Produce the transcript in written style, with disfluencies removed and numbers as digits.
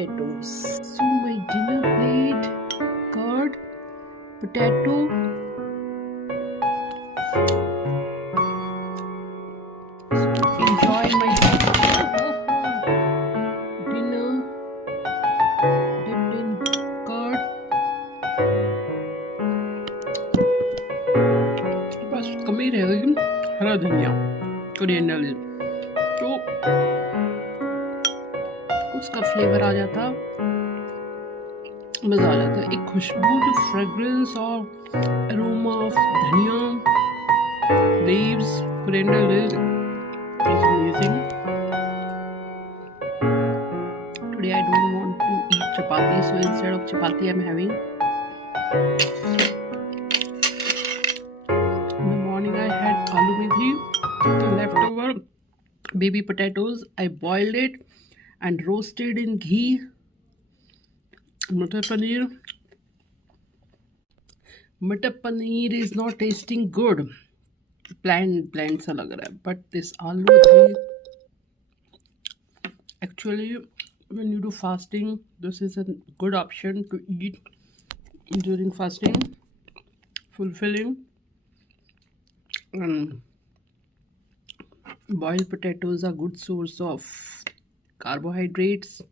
potatoes. So my dinner plate, curd, potato, so enjoy my dinner dipped in curd. बस कमी रह गई हरा धनिया, कोरिएंडर लीफ, तो उसका फ्लेवर आ जाता, मज़ा आ जाता। एक खुशबू, जो फ्रेग्रेंस और अरोमा ऑफ धनिया, leaves, coriander leaves is amazing. Today I don't want to eat chapati, so instead of chapati I'm having, in the morning I had aloo methi, the leftover baby potatoes. I boiled it and roasted in ghee. Matar paneer is not tasting good. Bland सा लग रहा है, but this aloo ghee, actually when you do fasting, this is a good option to eat during fasting, fulfilling. And boiled potatoes are good source of carbohydrates,